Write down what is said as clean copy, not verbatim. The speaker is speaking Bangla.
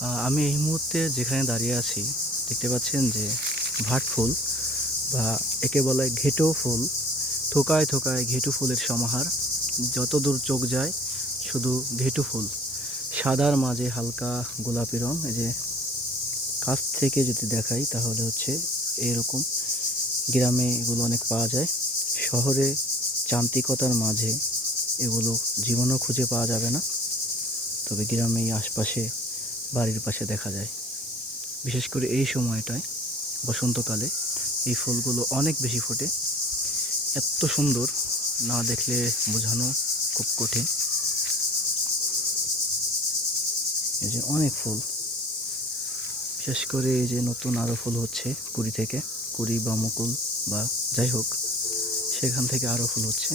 আমি এই মুহূর্তে যেখানে দাঁড়িয়ে আছি দেখতে পাচ্ছেন যে ভাট ফুল বা একে বলে ঘেটু ফুল। থোকায় থোকায় ঘেটু ফুলের সমাহার। যতদূর চোখ যায় শুধু ঘেটু ফুল, সাদার মাঝে হালকা গোলাপি রং। এই যে কাছ থেকে যদি দেখাই তাহলে হচ্ছে এরকম। গ্রামে এগুলো অনেক পাওয়া যায়, শহরে যান্ত্রিকতার মাঝে এগুলো জীবনেও খুঁজে পাওয়া যাবে না। তবে গ্রামেই আশপাশে বাড়ির পাশে দেখা যায়। বিশেষ করে এই সময়টায় বসন্তকালে এই ফুলগুলো অনেক বেশি ফোটে। এত সুন্দর, না দেখলে বোঝানো খুব কঠিন। এই যে অনেক ফুল, বিশেষ করে এই যে নতুন আরও ফুল হচ্ছে কুড়ি থেকে, কুড়ি বা মুকুল বা যাই হোক, সেখান থেকে আরও ফুল হচ্ছে।